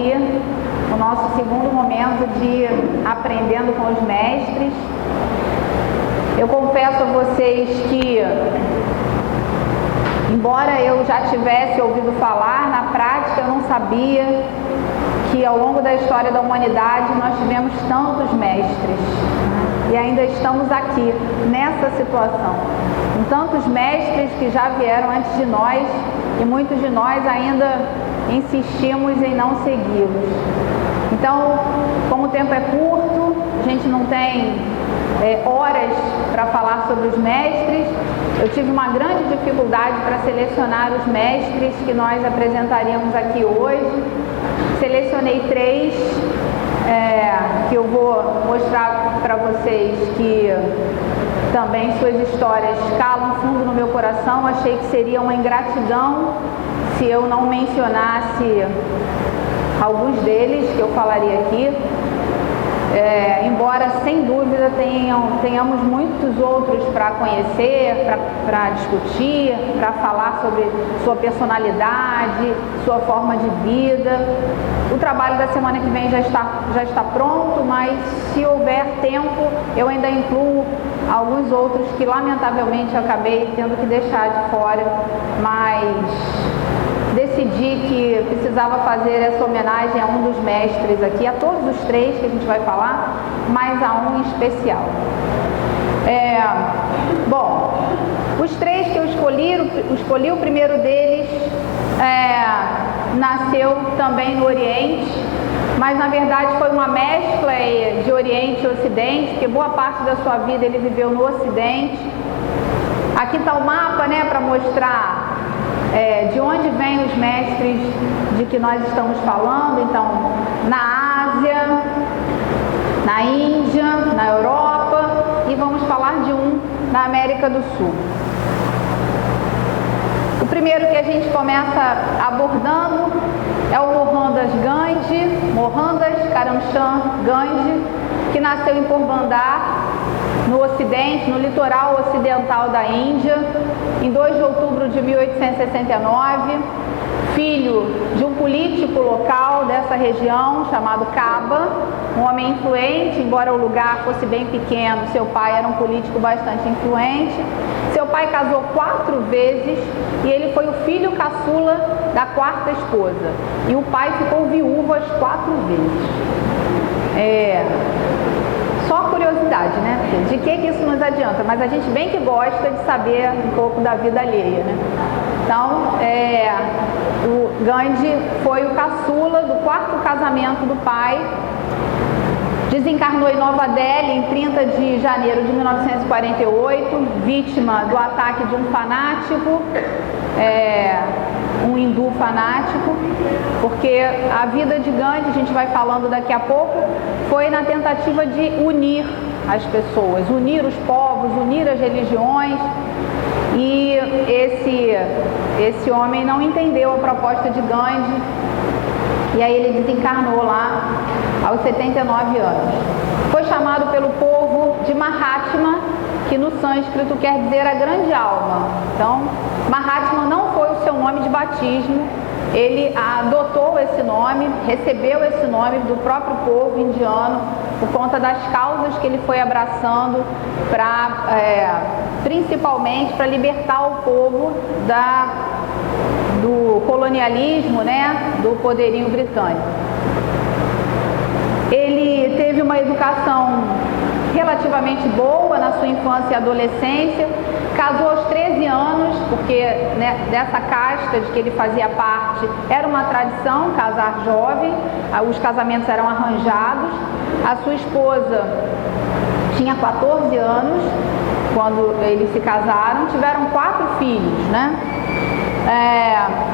aqui o nosso segundo momento de Aprendendo com os Mestres. Eu confesso a vocês que, embora eu já tivesse ouvido falar, na prática eu não sabia que ao longo da história da humanidade nós tivemos tantos mestres, e ainda estamos aqui, nessa situação. Com tantos mestres que já vieram antes de nós, e muitos de nós ainda insistimos em não segui-los. Então, como o tempo é curto, a gente não tem horas para falar sobre os mestres, eu tive uma grande dificuldade para selecionar os mestres que nós apresentaríamos aqui hoje. Selecionei 3, que eu vou mostrar para vocês, que também suas histórias calam fundo no meu coração. Achei que seria uma ingratidão se eu não mencionasse alguns deles que eu falaria aqui. Embora sem dúvida tenhamos muitos outros para conhecer, para discutir, para falar sobre sua personalidade, sua forma de vida. O trabalho da semana que vem já está pronto, mas se houver tempo eu ainda incluo alguns outros que lamentavelmente eu acabei tendo que deixar de fora, mas decidi que precisava fazer essa homenagem a um dos mestres aqui, a todos os 3 que a gente vai falar, mas a um especial. Bom, os 3 que eu escolhi, o primeiro deles nasceu também no Oriente, mas na verdade foi uma mescla de Oriente e Ocidente, porque boa parte da sua vida ele viveu no Ocidente. Aqui está o mapa, né, para mostrar de onde vêm os mestres de que nós estamos falando. Então, na Ásia, na Índia, na Europa, e vamos falar de um na América do Sul. O primeiro que a gente começa abordando é o Mohandas Karamchand Gandhi, que nasceu em Porbandar, no Ocidente, no litoral ocidental da Índia, em 2 de outubro de 1869, filho de um político local dessa região chamado Kaba, um homem influente. Embora o lugar fosse bem pequeno, seu pai era um político bastante influente. Seu pai casou 4 vezes e ele foi o filho caçula da 4ª esposa. E o pai ficou viúvo as 4 vezes. Só curiosidade, né? De que isso nos adianta? Mas a gente bem que gosta de saber um pouco da vida alheia, né? Então, o Gandhi foi o caçula do 4º casamento do pai. Desencarnou em Nova Delhi em 30 de janeiro de 1948, vítima do ataque de um fanático, um hindu fanático, porque a vida de Gandhi, a gente vai falando daqui a pouco, foi na tentativa de unir as pessoas, unir os povos, unir as religiões, e esse homem não entendeu a proposta de Gandhi, e aí ele desencarnou lá aos 79 anos. Foi chamado pelo povo de Mahatma, que no sânscrito quer dizer a grande alma. Então, Mahatma não foi o seu nome de batismo, ele adotou esse nome, recebeu esse nome do próprio povo indiano por conta das causas que ele foi abraçando, principalmente para libertar o povo do colonialismo, né, do poderio britânico. Ele teve uma educação relativamente boa na sua infância e adolescência, casou aos 13 anos, porque dessa casta de que ele fazia parte era uma tradição casar jovem, os casamentos eram arranjados. A sua esposa tinha 14 anos quando eles se casaram, tiveram 4 filhos, né?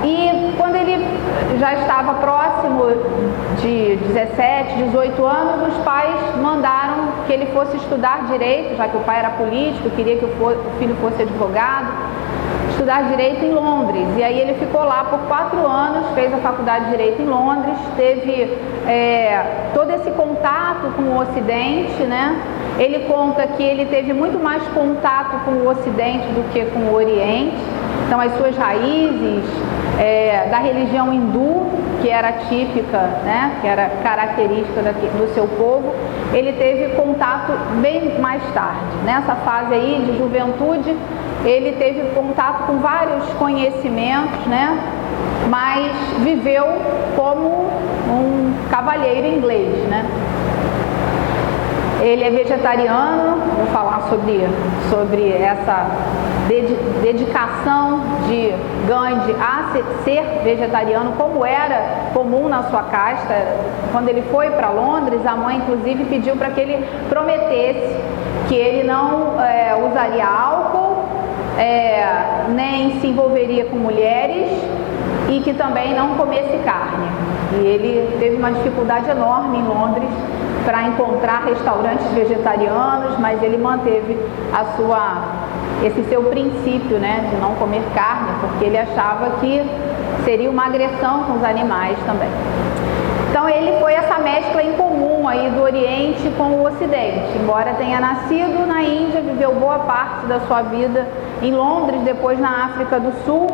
E quando ele já estava próximo de 17, 18 anos, os pais mandaram que ele fosse estudar direito, já que o pai era político, queria que o filho fosse advogado, estudar direito em Londres. E aí ele ficou lá por 4 anos, fez a faculdade de direito em Londres, teve todo esse contato com o Ocidente, né? Ele conta que ele teve muito mais contato com o Ocidente do que com o Oriente. Então, as suas raízes da religião hindu que era típica, né, que era característica do seu povo, ele teve contato bem mais tarde. Nessa fase aí de juventude, ele teve contato com vários conhecimentos, né, mas viveu como um cavalheiro inglês, né. Ele é vegetariano, vou falar sobre essa dedicação de Gandhi a ser vegetariano, como era comum na sua casta. Quando ele foi para Londres, a mãe inclusive pediu para que ele prometesse que ele não usaria álcool, nem se envolveria com mulheres e que também não comesse carne. E ele teve uma dificuldade enorme em Londres para encontrar restaurantes vegetarianos, mas ele manteve esse seu princípio, né, de não comer carne, porque ele achava que seria uma agressão com os animais também. Então ele foi essa mescla incomum aí do Oriente com o Ocidente. Embora tenha nascido na Índia, viveu boa parte da sua vida em Londres, depois na África do Sul.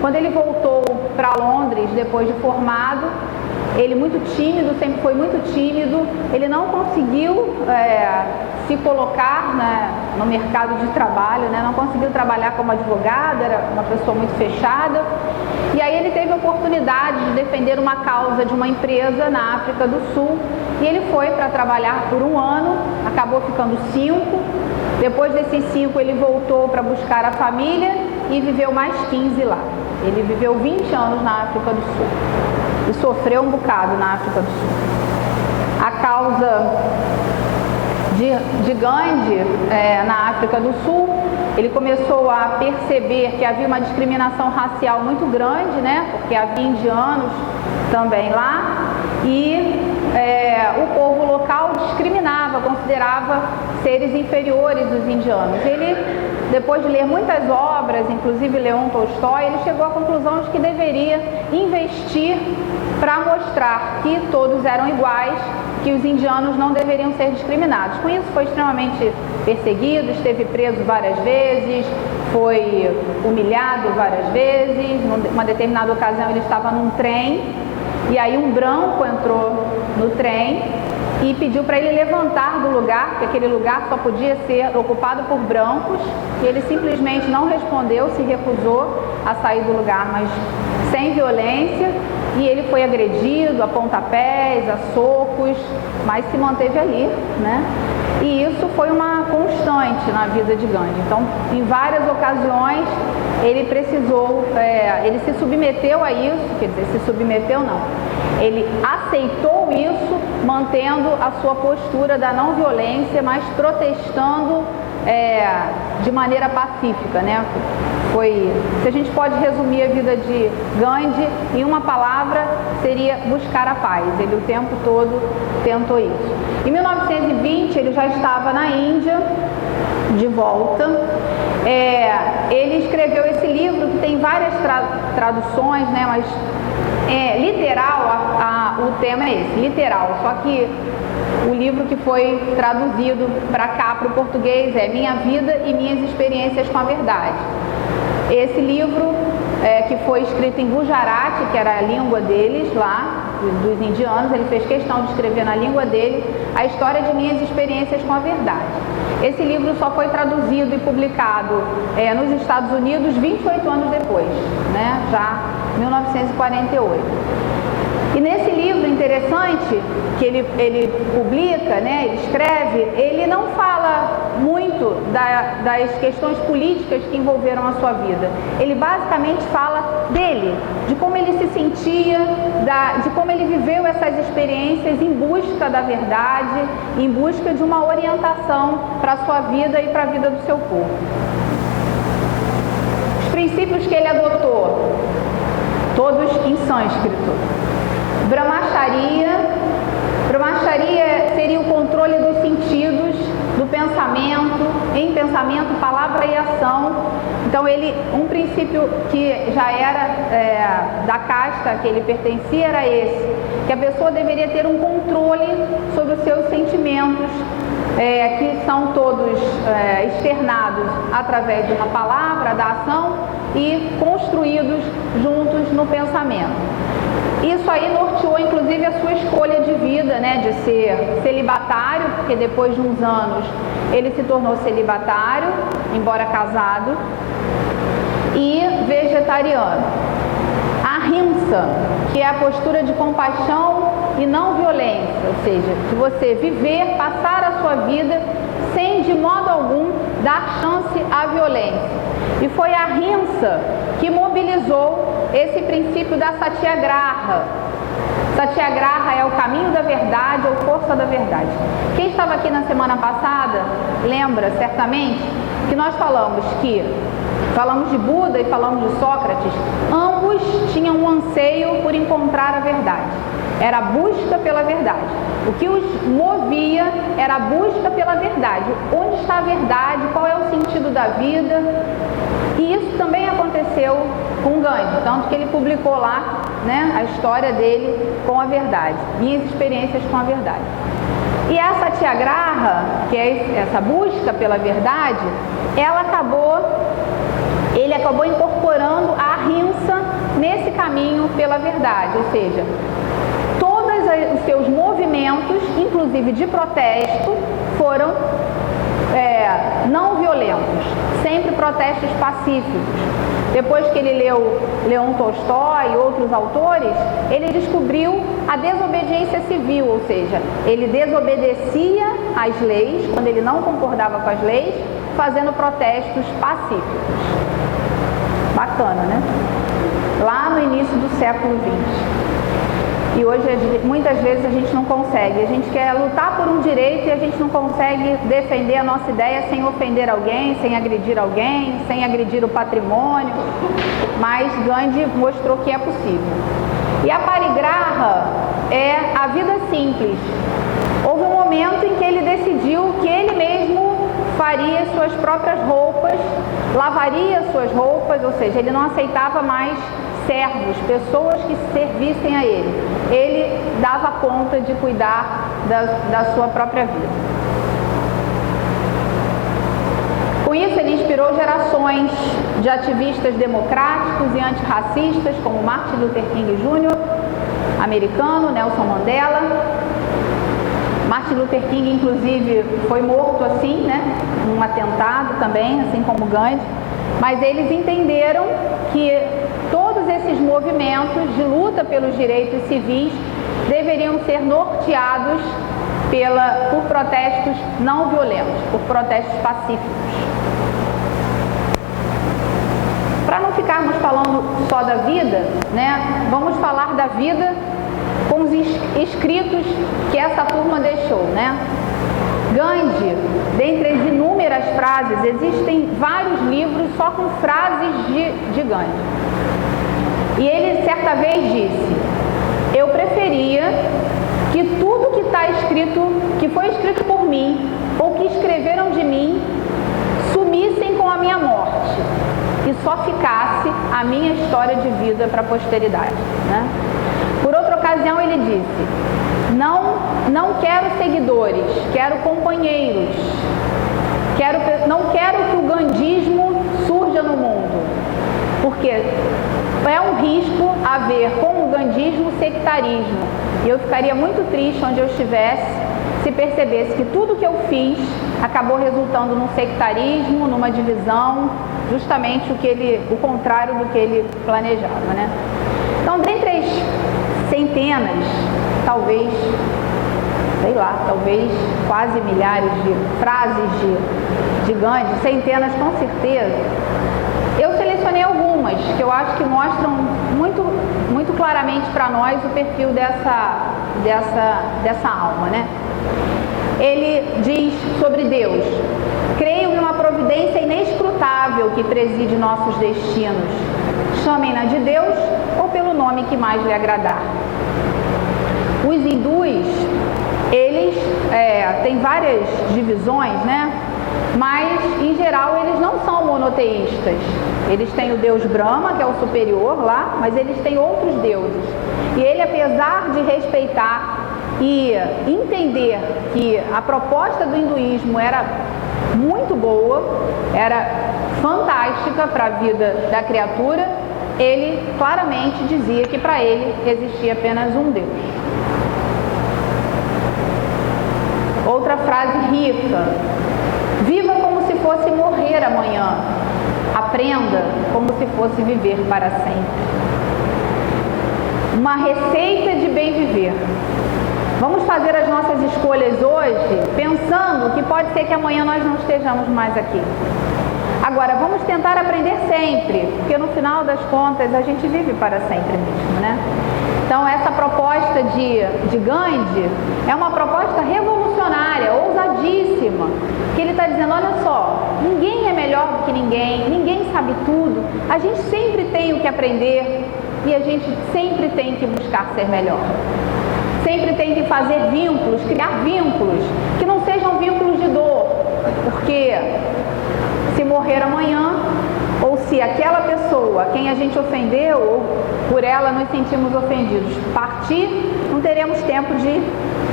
Quando ele voltou para Londres, depois de formado, ele muito tímido, sempre foi muito tímido, ele não conseguiu se colocar, né, no mercado de trabalho, né, não conseguiu trabalhar como advogado, era uma pessoa muito fechada. E aí ele teve a oportunidade de defender uma causa de uma empresa na África do Sul e ele foi para trabalhar por 1 ano, acabou ficando 5. Depois desses 5 ele voltou para buscar a família e viveu mais 15 lá. Ele viveu 20 anos na África do Sul e sofreu um bocado na África do Sul. A causa de Gandhi na África do Sul, ele começou a perceber que havia uma discriminação racial muito grande, né, porque havia indianos também lá, e o povo local discriminava, considerava seres inferiores os indianos. Ele, depois de ler muitas obras, inclusive Leon Tolstói, ele chegou à conclusão de que deveria investir para mostrar que todos eram iguais, que os indianos não deveriam ser discriminados. Com isso foi extremamente perseguido, esteve preso várias vezes, foi humilhado várias vezes. Numa determinada ocasião ele estava num trem e aí um branco entrou no trem e pediu para ele levantar do lugar, porque aquele lugar só podia ser ocupado por brancos, e ele simplesmente não respondeu, se recusou a sair do lugar, mas sem violência, e ele foi agredido a pontapés, a socos, mas se manteve ali, né? E isso foi uma constante na vida de Gandhi. Então, em várias ocasiões, ele precisou, ele se submeteu a isso, quer dizer, se submeteu não, ele aceitou isso, mantendo a sua postura da não violência, mas protestando de maneira pacífica, né? Se a gente pode resumir a vida de Gandhi em uma palavra, seria buscar a paz. Ele o tempo todo tentou isso. Em 1920, ele já estava na Índia, de volta. Ele escreveu esse livro que tem várias traduções, né? Mas literal, o tema é esse, literal. Só que o livro que foi traduzido para cá, para o português, é Minha Vida e Minhas Experiências com a Verdade. Esse livro, que foi escrito em Gujarati, que era a língua deles lá, dos indianos, ele fez questão de escrever na língua dele a história de minhas experiências com a verdade. Esse livro só foi traduzido e publicado nos Estados Unidos 28 anos depois, né? Já em 1948. E nesse livro interessante que ele publica, né, ele escreve, ele não fala muito das questões políticas que envolveram a sua vida. Ele basicamente fala dele, de como ele se sentia, de como ele viveu essas experiências em busca da verdade, em busca de uma orientação para a sua vida e para a vida do seu povo. Os princípios que ele adotou, todos em sânscrito. Brahmacharya seria o controle dos sentidos, do pensamento, em pensamento, palavra e ação. Então, um princípio que já era da casta que ele pertencia era esse, que a pessoa deveria ter um controle sobre os seus sentimentos, que são todos externados através de uma palavra, da ação, e construídos juntos no pensamento. Isso aí norteou, inclusive, a sua escolha de vida, né, de ser celibatário, porque depois de uns anos ele se tornou celibatário, embora casado, e vegetariano. Ahimsa, que é a postura de compaixão e não violência, ou seja, de você viver, passar a sua vida sem de modo algum dar chance à violência. E foi a Ahimsa que mobilizou esse princípio da Satyagraha. Satyagraha é o caminho da verdade ou força da verdade. Quem estava aqui na semana passada lembra certamente que nós falamos de Buda e falamos de Sócrates, ambos tinham um anseio por encontrar a verdade. Era a busca pela verdade. O que os movia era a busca pela verdade. Onde está a verdade? Qual é o sentido da vida? E isso também aconteceu com Gandhi, tanto que ele publicou lá, né, a história dele com a verdade, minhas experiências com a verdade. E a Satyagraha, que é essa busca pela verdade, ele acabou incorporando a Ahimsa nesse caminho pela verdade, ou seja, todos os seus movimentos, inclusive de protesto, foram não violentos, sempre protestos pacíficos. Depois que ele leu Leon Tolstói e outros autores, ele descobriu a desobediência civil, ou seja, ele desobedecia às leis, quando ele não concordava com as leis, fazendo protestos pacíficos. Bacana, né? Lá no início do século XX. E hoje, muitas vezes, a gente não consegue. A gente quer lutar por um direito e a gente não consegue defender a nossa ideia sem ofender alguém, sem agredir o patrimônio. Mas Gandhi mostrou que é possível. E a Parigraha é a vida simples. Houve um momento em que ele decidiu que ele mesmo faria suas próprias roupas, lavaria suas roupas, ou seja, ele não aceitava mais servos, pessoas que servissem a ele. Ele dava conta de cuidar da sua própria vida. Com isso, ele inspirou gerações de ativistas democráticos e antirracistas, como Martin Luther King Jr., americano, Nelson Mandela. Martin Luther King, inclusive, foi morto assim, né? Num atentado também, assim como Gandhi. Mas eles entenderam que todos esses movimentos de luta pelos direitos civis deveriam ser norteados por protestos não violentos, por protestos pacíficos. Para não ficarmos falando só da vida, né, vamos falar da vida com os escritos que essa turma deixou, né? Gandhi, dentre as inúmeras frases, existem vários livros só com frases de Gandhi. E ele certa vez disse: eu preferia que tudo que está escrito, que foi escrito por mim, ou que escreveram de mim, sumissem com a minha morte e só ficasse a minha história de vida para a posteridade, né? Por outra ocasião ele disse: não quero seguidores, quero companheiros. Não quero que o gandhismo surja no mundo, porque é um risco haver com o gandhismo sectarismo. E eu ficaria muito triste onde eu estivesse se percebesse que tudo que eu fiz acabou resultando num sectarismo, numa divisão, justamente o contrário do que ele planejava, né? Então, dentre as centenas, talvez quase milhares de frases de Gandhi, centenas com certeza, eu selecionei algumas que eu acho que mostram muito claramente para nós o perfil dessa alma, né? Ele diz sobre Deus: creio em uma providência inescrutável que preside nossos destinos. Chamem-na de Deus ou pelo nome que mais lhe agradar. Os hindus, eles têm várias divisões, né? Mas, em geral, eles não são monoteístas. Eles têm o deus Brahma, que é o superior lá, mas eles têm outros deuses. E ele, apesar de respeitar e entender que a proposta do hinduísmo era muito boa, era fantástica para a vida da criatura, ele claramente dizia que para ele existia apenas um Deus. Outra frase rica: viva como se fosse morrer amanhã, aprenda como se fosse viver para sempre. Uma receita de bem viver. Vamos fazer as nossas escolhas hoje pensando que pode ser que amanhã nós não estejamos mais aqui. Agora, vamos tentar aprender sempre, porque no final das contas a gente vive para sempre mesmo, né? Então, essa proposta de Gandhi é uma proposta revolucionária, ousadíssima, que ele está dizendo: olha só, ninguém é melhor do que ninguém, ninguém sabe tudo, a gente sempre tem o que aprender e a gente sempre tem que buscar ser melhor. Sempre tem que fazer vínculos, criar vínculos, que não sejam vínculos de dor, porque se morrer amanhã, ou se aquela pessoa a quem a gente ofendeu, ou por ela nos sentimos ofendidos, partir, não teremos tempo de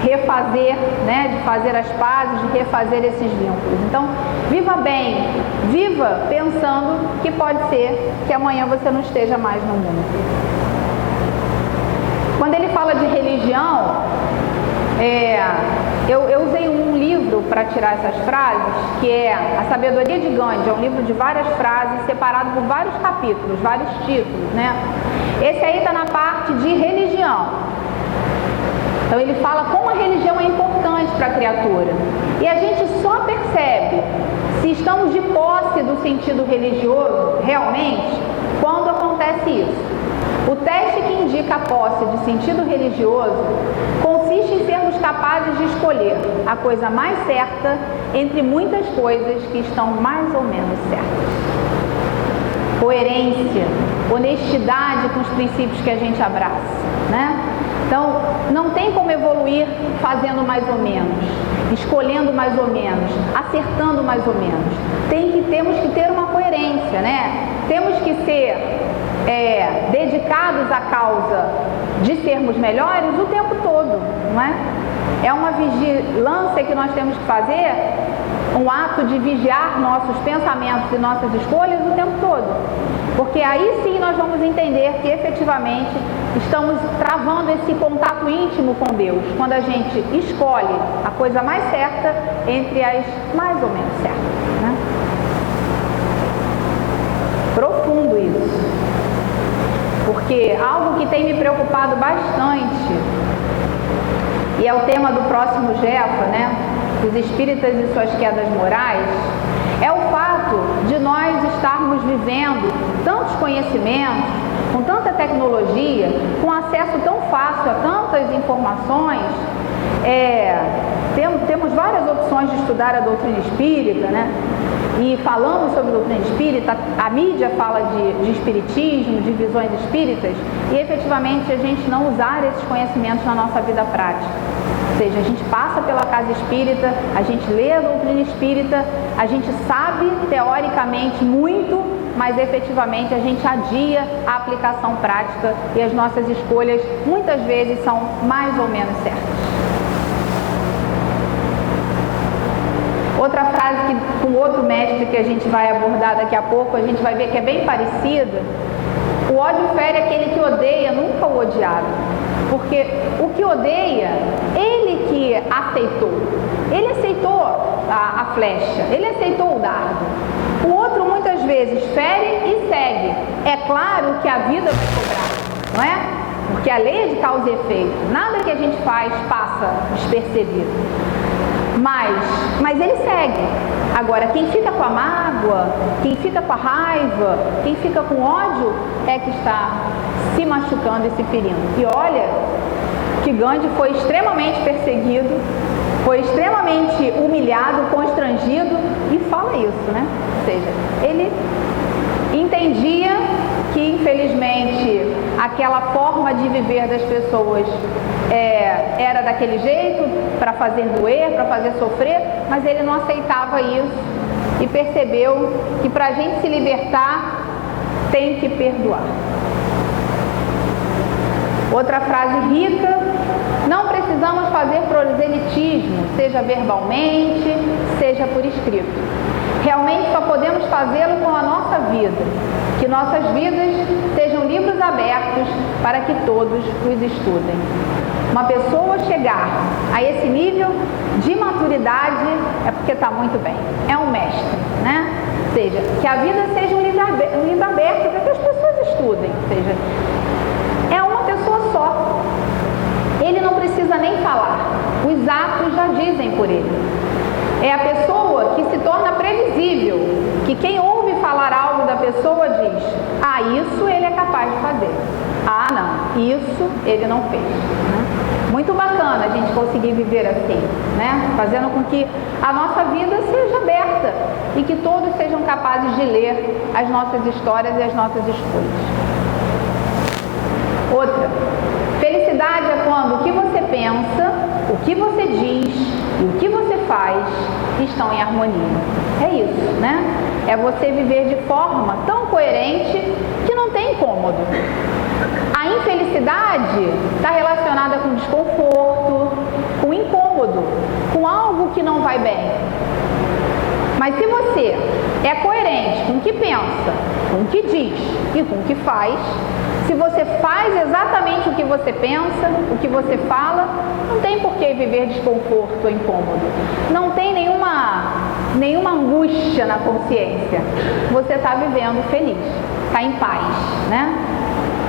refazer, né, de fazer as pazes, de refazer esses vínculos. Então, viva bem, viva pensando que pode ser que amanhã você não esteja mais no mundo. Quando ele fala de religião, eu usei um livro para tirar essas frases, que é A Sabedoria de Gandhi. É um livro de várias frases, separado por vários capítulos, vários títulos, né? Esse aí está na parte de religião. Então ele fala como a religião é importante para a criatura. E a gente só percebe se estamos de posse do sentido religioso, realmente, quando acontece isso. O teste que indica a posse de sentido religioso consiste em sermos capazes de escolher a coisa mais certa entre muitas coisas que estão mais ou menos certas. Coerência, honestidade com os princípios que a gente abraça, né? Então, não tem como evoluir fazendo mais ou menos, escolhendo mais ou menos, acertando mais ou menos. Temos que ter uma coerência, né? Temos que ser dedicados à causa de sermos melhores o tempo todo, não é? É uma vigilância que nós temos que fazer, um ato de vigiar nossos pensamentos e nossas escolhas o tempo todo. Porque aí sim nós vamos entender que efetivamente estamos travando esse contato íntimo com Deus, quando a gente escolhe a coisa mais certa entre as mais ou menos certas, né? Profundo isso. Porque algo que tem me preocupado bastante, e é o tema do próximo Jefa, né? Os espíritas e suas quedas morais, é o fato de nós estarmos vivendo tantos conhecimentos, com tanta tecnologia, com acesso tão fácil a tantas informações. Temos várias opções de estudar a doutrina espírita, né? E falamos sobre a doutrina espírita, a mídia fala de espiritismo, de visões espíritas, e efetivamente a gente não usar esses conhecimentos na nossa vida prática. Ou seja, a gente passa pela casa espírita, a gente lê a doutrina espírita, a gente sabe teoricamente muito, mas efetivamente a gente adia a aplicação prática e as nossas escolhas muitas vezes são mais ou menos certas. Outra frase com outro mestre que a gente vai abordar daqui a pouco, a gente vai ver que é bem parecida. O ódio fere aquele que odeia, nunca o odiado. Porque o que odeia, ele que aceitou. Ele aceitou a flecha, ele aceitou o dardo. O outro muitas vezes fere e segue. É claro que a vida vai cobrar, não é? Porque a lei é de causa e efeito. Nada que a gente faz passa despercebido. Mas ele segue. Agora, quem fica com a mágoa, quem fica com a raiva, quem fica com ódio, é que está se machucando e se ferindo. E olha que Gandhi foi extremamente perseguido, foi extremamente humilhado, constrangido, e fala isso, né? Ou seja, ele entendia que, infelizmente, aquela forma de viver das pessoas era daquele jeito, para fazer doer, para fazer sofrer, mas ele não aceitava isso e percebeu que para a gente se libertar tem que perdoar. Outra frase rica: não precisamos fazer proselitismo, seja verbalmente, seja por escrito. Realmente só podemos fazê-lo com a nossa vida. Que nossas vidas sejam livros abertos para que todos os estudem. Uma pessoa chegar a esse nível de maturidade é porque está muito bem, é um mestre, né? Ou seja, que a vida seja um livro aberto para que as pessoas estudem, ou seja, é uma pessoa só. Ele não precisa nem falar, os atos já dizem por ele. É a pessoa que se torna previsível, que quem ouve falar algo da pessoa diz: ah, isso ele é capaz de fazer. Ah, não, isso ele não fez. Né? Muito bacana a gente conseguir viver assim, né? Fazendo com que a nossa vida seja aberta e que todos sejam capazes de ler as nossas histórias e as nossas escolhas. Outra, felicidade é quando o que você pensa, o que você diz e o que você faz estão em harmonia. É isso, né? É você viver de forma tão coerente que não tem incômodo. A infelicidade está relacionada com desconforto, com incômodo, com algo que não vai bem. Mas se você é coerente com o que pensa, com o que diz e com o que faz, se você faz exatamente o que você pensa, o que você fala, não tem por que viver desconforto ou incômodo. Não tem nenhuma angústia na consciência. Você está vivendo feliz, está em paz, né?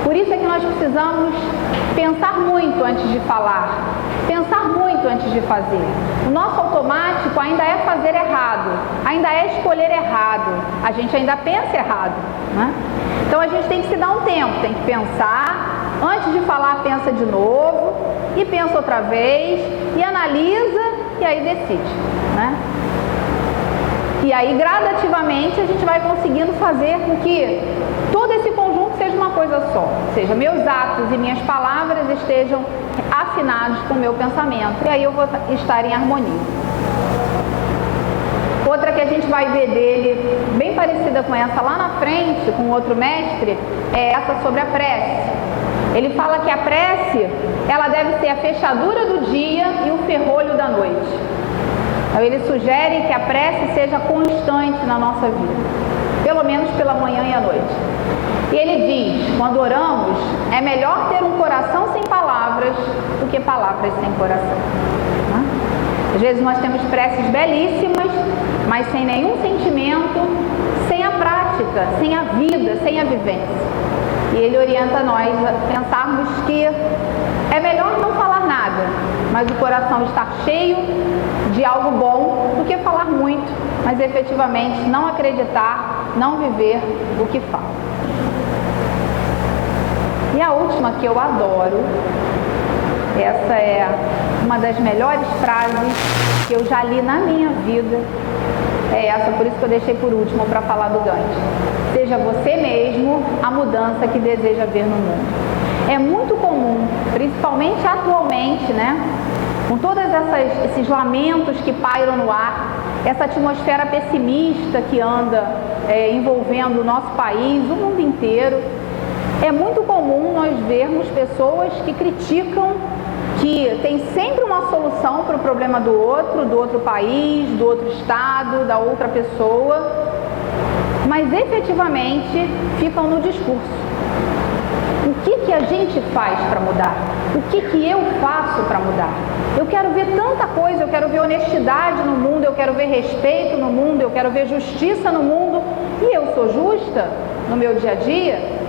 Por isso é que nós precisamos pensar muito antes de falar, pensar muito antes de fazer. O nosso automático ainda é fazer errado, ainda é escolher errado, a gente ainda pensa errado, né? Então a gente tem que se dar um tempo, tem que pensar, antes de falar pensa de novo, e pensa outra vez, e analisa, e aí decide, né? E aí gradativamente a gente vai conseguindo fazer com que todo esse conjunto seja uma coisa só, ou seja, meus atos e minhas palavras estejam afinados com o meu pensamento, e aí eu vou estar em harmonia. Outra que a gente vai ver dele, bem parecida com essa lá na frente, com outro mestre, é essa sobre a prece. Ele fala que a prece, ela deve ser a fechadura do dia e o ferrolho da noite. Então ele sugere que a prece seja constante na nossa vida, pelo menos pela manhã e à noite. E ele diz, quando oramos, é melhor ter um coração sem palavras do que palavras sem coração. Às vezes nós temos preces belíssimas, mas sem nenhum sentimento, sem a prática, sem a vida, sem a vivência. E ele orienta nós a pensarmos que é melhor não falar nada, mas o coração estar cheio de algo bom do que falar muito, mas efetivamente não acreditar, não viver o que fala. E a última que eu adoro, essa é uma das melhores frases que eu já li na minha vida, é essa, por isso que eu deixei por último para falar do Gandhi. Seja você mesmo a mudança que deseja ver no mundo. É muito comum, principalmente atualmente, né? Com todos esses lamentos que pairam no ar, essa atmosfera pessimista que anda envolvendo o nosso país, o mundo inteiro, é muito comum nós vermos pessoas que criticam, que tem sempre uma solução para o problema do outro país, do outro estado, da outra pessoa, mas efetivamente ficam no discurso. O que a gente faz para mudar? O que eu faço para mudar? Eu quero ver tanta coisa, eu quero ver honestidade no mundo, eu quero ver respeito no mundo, eu quero ver justiça no mundo, e eu sou justa no meu dia a dia?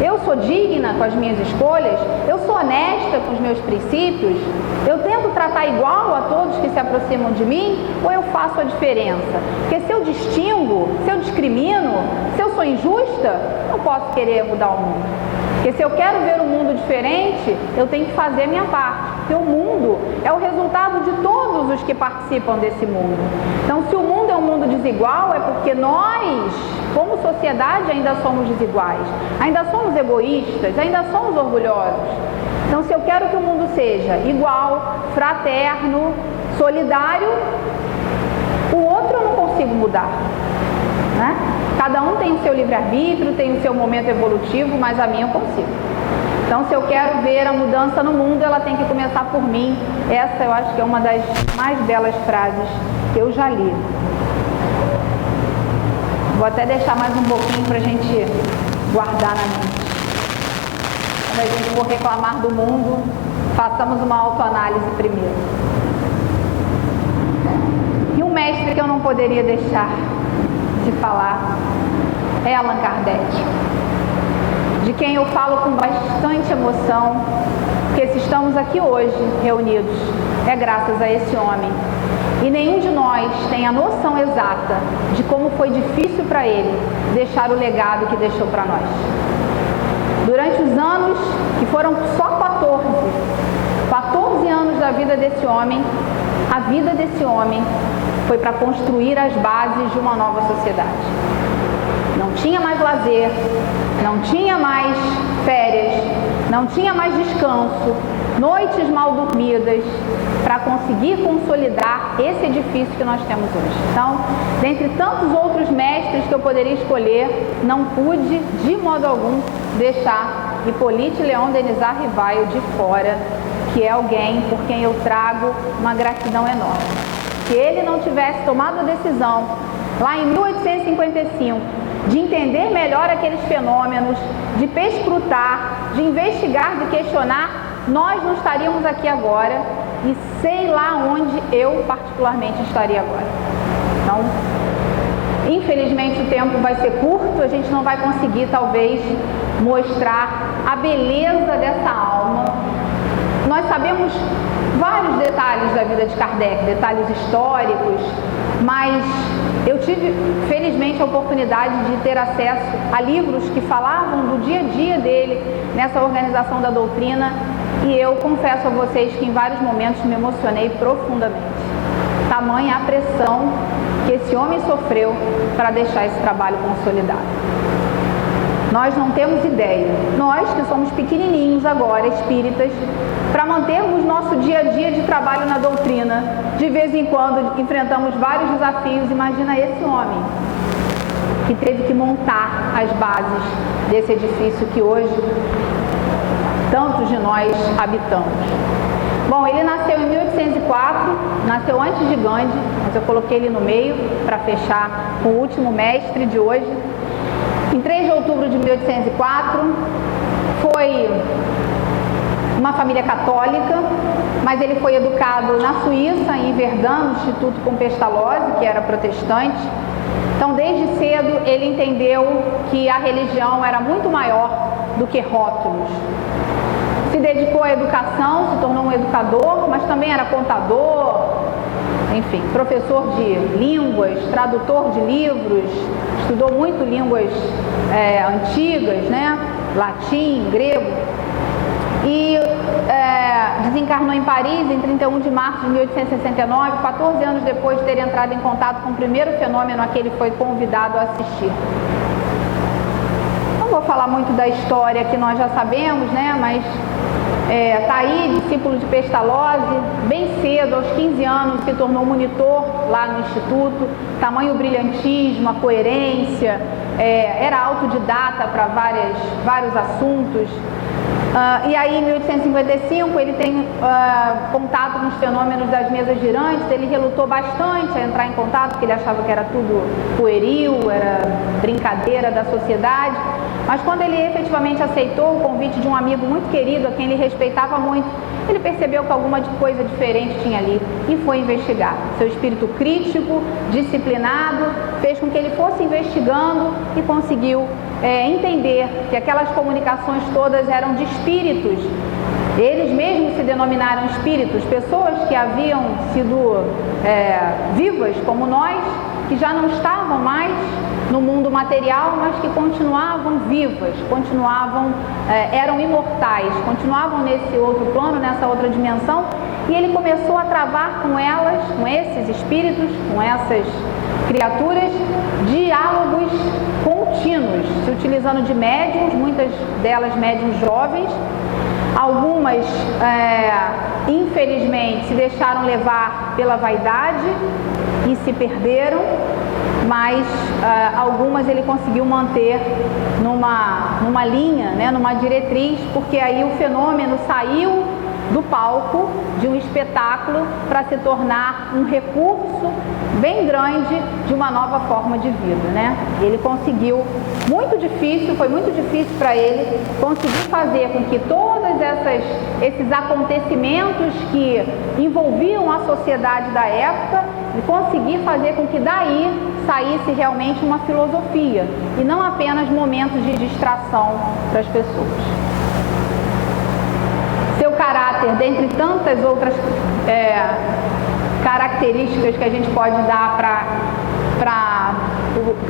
Eu sou digna com as minhas escolhas? Eu sou honesta com os meus princípios? Eu tento tratar igual a todos que se aproximam de mim? Ou eu faço a diferença? Porque se eu distingo, se eu discrimino, se eu sou injusta, não posso querer mudar o mundo. Porque se eu quero ver um mundo diferente, eu tenho que fazer a minha parte. Porque o mundo é o resultado de todos os que participam desse mundo. Então, se o mundo é um mundo desigual, é porque nós, como sociedade, ainda somos desiguais. Ainda somos egoístas, ainda somos orgulhosos. Então, se eu quero que o mundo seja igual, fraterno, solidário, o outro eu não consigo mudar, né? Cada um tem o seu livre-arbítrio, tem o seu momento evolutivo, mas a minha eu consigo. Então, se eu quero ver a mudança no mundo, ela tem que começar por mim. Essa eu acho que é uma das mais belas frases que eu já li. Vou até deixar mais um pouquinho para a gente guardar na mente. Quando a gente for reclamar do mundo, façamos uma autoanálise primeiro. E um mestre que eu não poderia deixar de falar é Allan Kardec, de quem eu falo com bastante emoção, porque se estamos aqui hoje reunidos, é graças a esse homem. E nenhum de nós tem a noção exata de como foi difícil para ele deixar o legado que deixou para nós. Durante os anos, que foram só 14 anos da vida desse homem, a vida desse homem foi para construir as bases de uma nova sociedade. Não tinha mais lazer, não tinha mais férias, não tinha mais descanso, noites mal dormidas, para conseguir consolidar esse edifício que nós temos hoje. Então, dentre tantos outros mestres que eu poderia escolher, não pude, de modo algum, deixar Hippolyte Léon Denisard Rivail de fora, que é alguém por quem eu trago uma gratidão enorme. Se ele não tivesse tomado a decisão, lá em 1855, de entender melhor aqueles fenômenos, de perscrutar, de investigar, de questionar, nós não estaríamos aqui agora e sei lá onde eu particularmente estaria agora. Então, infelizmente o tempo vai ser curto, a gente não vai conseguir talvez mostrar a beleza dessa alma. Nós sabemos vários detalhes da vida de Kardec, detalhes históricos, mas eu tive, felizmente, a oportunidade de ter acesso a livros que falavam do dia a dia dele nessa organização da doutrina, e eu confesso a vocês que em vários momentos me emocionei profundamente. Tamanha a pressão que esse homem sofreu para deixar esse trabalho consolidado. Nós não temos ideia, nós que somos pequenininhos agora, espíritas, para mantermos nosso dia a dia de trabalho na doutrina, de vez em quando enfrentamos vários desafios. Imagina esse homem que teve que montar as bases desse edifício que hoje tantos de nós habitamos. Bom, ele nasceu em 1804, nasceu antes de Gandhi, mas eu coloquei ele no meio para fechar com o último mestre de hoje. Em 3 de outubro de 1804, foi uma família católica, mas ele foi educado na Suíça, em Verdun, no Instituto com Pestalozzi, que era protestante. Então, desde cedo, ele entendeu que a religião era muito maior do que rótulos. Se dedicou à educação, se tornou um educador, mas também era contador, enfim, professor de línguas, tradutor de livros, estudou muito línguas antigas, né? Latim, grego, e desencarnou em Paris em 31 de março de 1869, 14 anos depois de ter entrado em contato com o primeiro fenômeno a que ele foi convidado a assistir. Não vou falar muito da história que nós já sabemos, né? Mas está aí, discípulo de Pestalozzi, bem cedo, aos 15 anos, se tornou monitor lá no Instituto, tamanho brilhantismo, a coerência, era autodidata para vários assuntos. E aí, em 1855, ele tem contato com os fenômenos das mesas girantes. Ele relutou bastante a entrar em contato, porque ele achava que era tudo pueril, era brincadeira da sociedade. Mas quando ele efetivamente aceitou o convite de um amigo muito querido, a quem ele respeitava muito, ele percebeu que alguma coisa diferente tinha ali e foi investigar. Seu espírito crítico, disciplinado, fez com que ele fosse investigando e conseguiu entender que aquelas comunicações todas eram de espíritos. Eles mesmos se denominaram espíritos, pessoas que haviam sido vivas como nós, que já não estavam mais no mundo material, mas que continuavam vivas, eram imortais, continuavam nesse outro plano, nessa outra dimensão, e ele começou a travar com elas, com esses espíritos, com essas criaturas, diálogos contínuos, se utilizando de médiuns, muitas delas médiuns jovens. Algumas, infelizmente, se deixaram levar pela vaidade e se perderam, mas algumas ele conseguiu manter numa linha, né, numa diretriz, porque aí o fenômeno saiu do palco de um espetáculo para se tornar um recurso bem grande de uma nova forma de vida, né? Ele conseguiu, foi muito difícil para ele conseguir fazer com que todos esses acontecimentos que envolviam a sociedade da época, e conseguir fazer com que daí saísse realmente uma filosofia e não apenas momentos de distração para as pessoas. Seu caráter, dentre tantas outras características que a gente pode dar para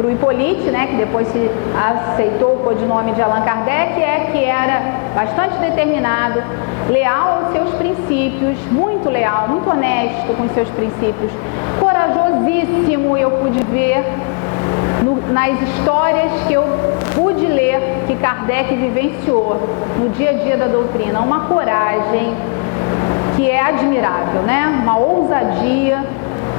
o Hippolyte, né, que depois se aceitou o codinome de Allan Kardec, é que era bastante determinado, leal aos seus princípios, muito leal, muito honesto com os seus princípios, corajosíssimo, eu pude ver nas histórias que eu pude ler que Kardec vivenciou no dia a dia da doutrina, uma coragem que é admirável, né? Uma ousadia,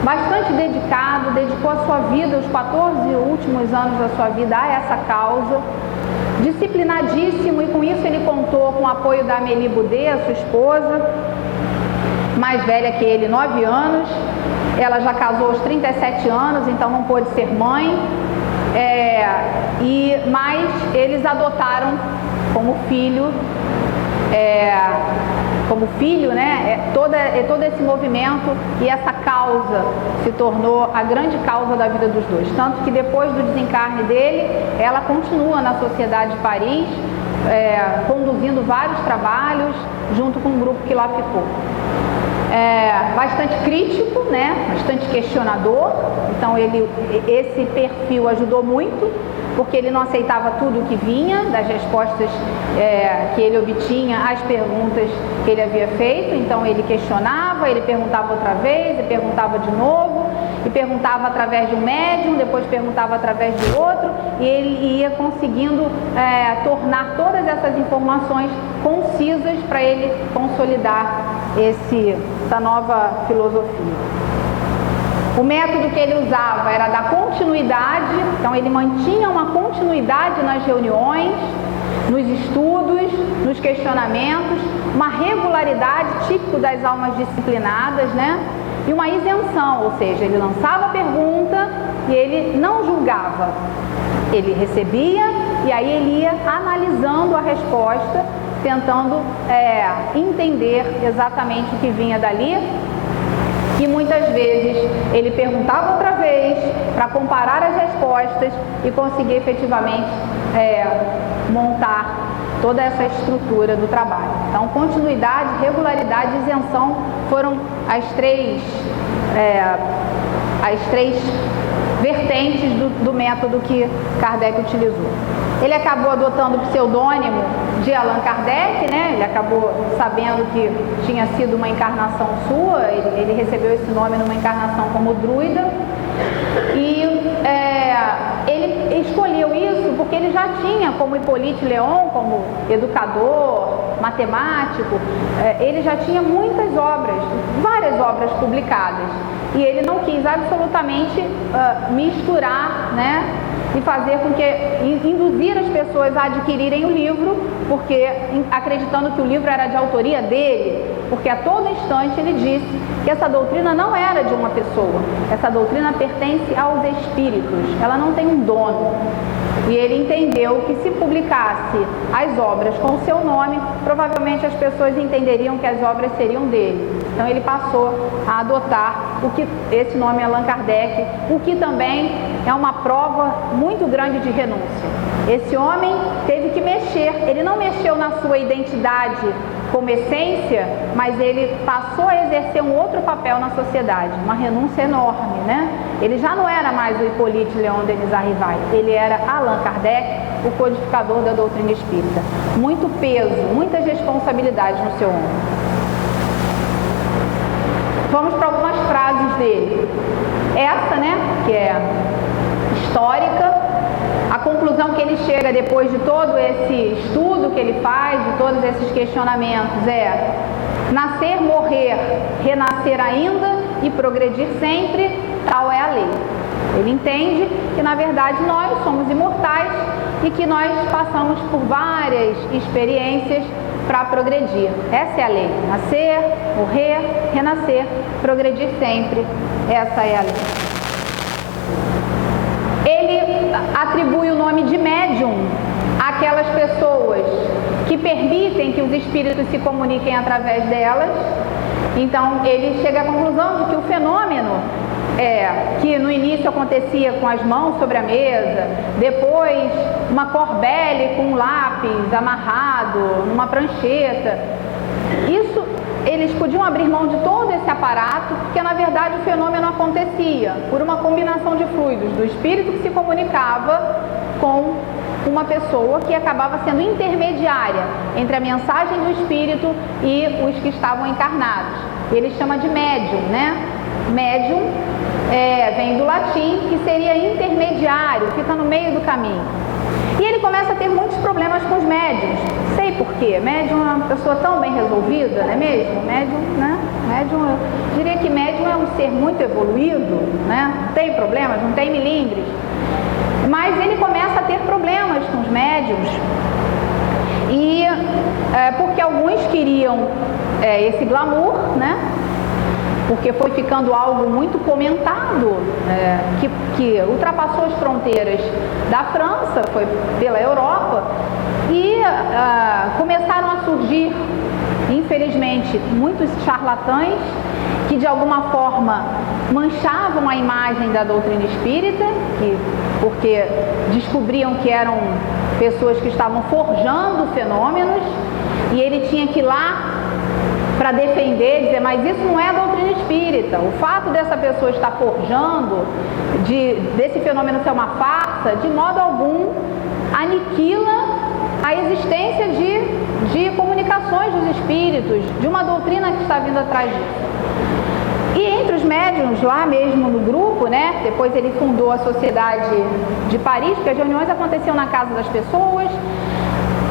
bastante dedicado, dedicou a sua vida, os 14 últimos anos da sua vida a essa causa, disciplinadíssimo, e com isso ele contou com o apoio da Amélie Boudet, a sua esposa, mais velha que ele, 9 anos, ela já casou aos 37 anos, então não pôde ser mãe, mas eles adotaram como filho, né, todo esse movimento, e essa causa se tornou a grande causa da vida dos dois. Tanto que depois do desencarne dele, ela continua na Sociedade de Paris, conduzindo vários trabalhos junto com um grupo que lá ficou. Bastante crítico, né, bastante questionador, então esse perfil ajudou muito, porque ele não aceitava tudo o que vinha das respostas que ele obtinha às perguntas que ele havia feito. Então ele questionava, ele perguntava outra vez, ele perguntava de novo, e perguntava através de um médium, depois perguntava através de outro, e ele ia conseguindo tornar todas essas informações concisas para ele consolidar essa nova filosofia. O método que ele usava era da continuidade, então ele mantinha uma continuidade nas reuniões, nos estudos, nos questionamentos, uma regularidade típico das almas disciplinadas, né? E uma isenção, ou seja, ele lançava a pergunta e ele não julgava. Ele recebia e aí ele ia analisando a resposta, tentando entender exatamente o que vinha dali. E muitas vezes ele perguntava outra vez para comparar as respostas e conseguir efetivamente montar toda essa estrutura do trabalho. Então, continuidade, regularidade e isenção foram as três vertentes do método que Kardec utilizou. Ele acabou adotando o pseudônimo de Allan Kardec, né? Ele acabou sabendo que tinha sido uma encarnação sua, ele recebeu esse nome numa encarnação como druida, e ele escolheu isso porque ele já tinha, como Hippolyte Léon, como educador, matemático, ele já tinha muitas obras, várias obras publicadas, e ele não quis absolutamente misturar, né, e fazer com que, induzir as pessoas a adquirirem o livro, porque acreditando que o livro era de autoria dele, porque a todo instante ele disse que essa doutrina não era de uma pessoa, essa doutrina pertence aos espíritos, ela não tem um dono. E ele entendeu que se publicasse as obras com o seu nome, provavelmente as pessoas entenderiam que as obras seriam dele. Então ele passou a adotar esse nome Allan Kardec, o que também é uma prova muito grande de renúncia. Esse homem teve que mexer, ele não mexeu na sua identidade como essência, mas ele passou a exercer um outro papel na sociedade, uma renúncia enorme, né? Ele já não era mais o Hippolyte Léon Denis Arrivai, ele era Allan Kardec, o codificador da doutrina espírita. Muito peso, muitas responsabilidades no seu ombro. Vamos para algumas frases dele. Essa, né, que é histórica, a conclusão que ele chega depois de todo esse estudo que ele faz, de todos esses questionamentos, é: nascer, morrer, renascer ainda e progredir sempre, tal é a lei. Ele entende que, na verdade, nós somos imortais, e que nós passamos por várias experiências para progredir. Essa é a lei. Nascer, morrer, renascer, progredir sempre. Essa é a lei. Ele atribui o nome de médium àquelas pessoas que permitem que os espíritos se comuniquem através delas. Então, ele chega à conclusão de que o fenômeno que no início acontecia com as mãos sobre a mesa, depois uma corbele com um lápis amarrado numa prancheta, isso eles podiam abrir mão de todo esse aparato, porque na verdade o fenômeno acontecia por uma combinação de fluidos do espírito que se comunicava com uma pessoa que acabava sendo intermediária entre a mensagem do espírito e os que estavam encarnados. Ele chama de médium, né? Médium vem do latim, que seria intermediário, fica no meio do caminho. E ele começa a ter muitos problemas com os médiums. Sei por quê. Médium é uma pessoa tão bem resolvida, não é mesmo? Médium, né? Médium, eu diria que médium é um ser muito evoluído, né? Não tem problemas, não tem milindres. Mas ele começa a ter problemas com os médiums. E porque alguns queriam esse glamour, né? Porque foi ficando algo muito comentado, que ultrapassou as fronteiras da França, foi pela Europa, e começaram a surgir, infelizmente, muitos charlatães que de alguma forma manchavam a imagem da doutrina espírita, porque descobriam que eram pessoas que estavam forjando fenômenos, e ele tinha que ir lá para defender, dizer, mas isso não é a doutrina espírita. O fato dessa pessoa estar forjando, desse fenômeno ser uma farsa, de modo algum aniquila a existência de comunicações dos espíritos, de uma doutrina que está vindo atrás disso. E entre os médiuns, lá mesmo no grupo, né, depois ele fundou a Sociedade de Paris, porque as reuniões aconteciam na casa das pessoas,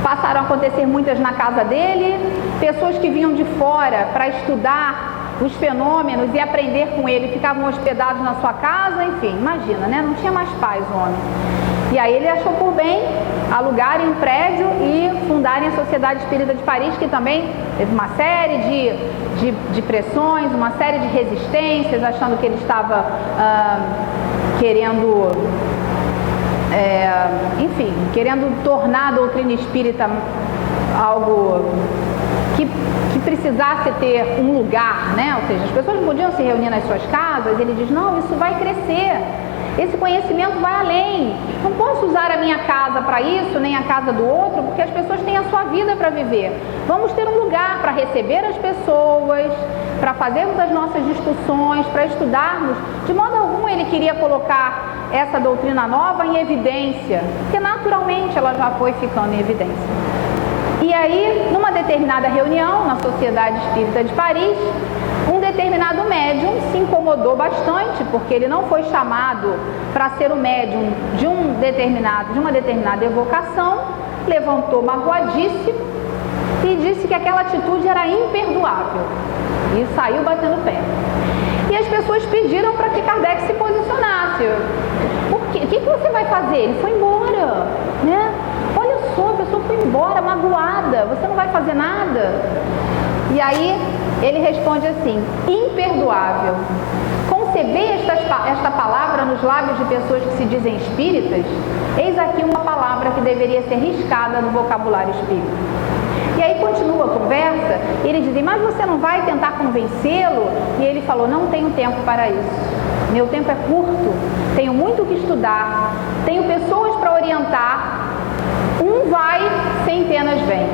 passaram a acontecer muitas na casa dele, pessoas que vinham de fora para estudar os fenômenos e aprender com ele, ficavam hospedados na sua casa, enfim, imagina, né? Não tinha mais paz o homem. E aí ele achou por bem alugarem um prédio e fundarem a Sociedade Espírita de Paris, que também teve uma série de pressões, uma série de resistências, achando que ele estava querendo tornar a doutrina espírita algo que precisasse ter um lugar, né? Ou seja, as pessoas não podiam se reunir nas suas casas. Ele diz, não, isso vai crescer, esse conhecimento vai além, não posso usar a minha casa para isso, nem a casa do outro, porque as pessoas têm a sua vida para viver. Vamos ter um lugar para receber as pessoas, para fazermos as nossas discussões, para estudarmos. De modo algum ele queria colocar essa doutrina nova em evidência, porque naturalmente ela já foi ficando em evidência. E aí, numa determinada reunião na Sociedade Espírita de Paris, um determinado médium se incomodou bastante, porque ele não foi chamado para ser o médium de uma determinada evocação, levantou magoadíssimo e disse que aquela atitude era imperdoável e saiu batendo pé. E as pessoas pediram para que Kardec se posicionasse. Por quê? O que você vai fazer? Ele foi embora, né? Olha só, a pessoa foi embora magoada, você não vai fazer nada? E aí ele responde assim, imperdoável. Conceber esta palavra nos lábios de pessoas que se dizem espíritas, eis aqui uma palavra que deveria ser riscada no vocabulário espírita. E aí continua a conversa, e eles dizem, mas você não vai tentar convencê-lo? E ele falou, não tenho tempo para isso. Meu tempo é curto, tenho muito o que estudar, tenho pessoas para orientar, um vai, centenas vêm.